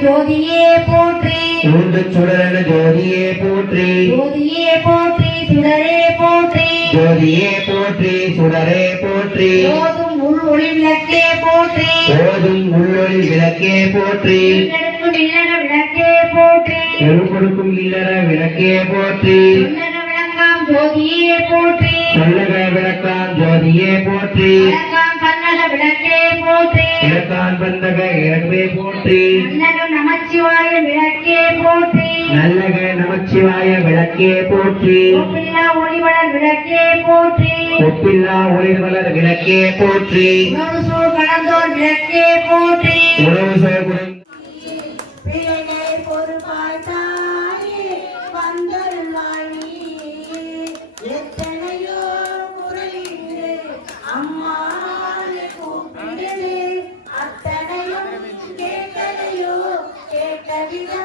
ஜோதியே போற்றி சுடரன ஜோதியே போற்றி ஜோதியே போற்றி சுடரே போற்றி ஜோதியே போற்றி சுடரே போற்றி ஓதும் உள்ளொளி விளக்கே போற்றி ஓதும் உள்ளொளி விளக்கே போற்றி இல்லற விளக்கே போற்றி கொடுக்கும் இல்லற விளக்கே போற்றி விளக்காம் ஜோதியே போற்றி சொல்லக விளக்காம் ஜோதியே போற்றி விளக்காம் பன்னக விளக்கே போற்றி இலக்கான் பந்தக இலக்கே போற்றி நல்லக நமச்சிவாய விளக்கே போற்றி நல்லக நமச்சிவாய விளக்கே போற்றி ஒப்பில்லா ஒளிவளர் விளக்கே போற்றி ஒப்பில்லா ஒளிவளர் விளக்கே போற்றி உணவு சூழ் கலந்தோர் விளக்கே போற்றி உணவு சோர் அத்தனையும் கேட்டதையோ கேட்ட வித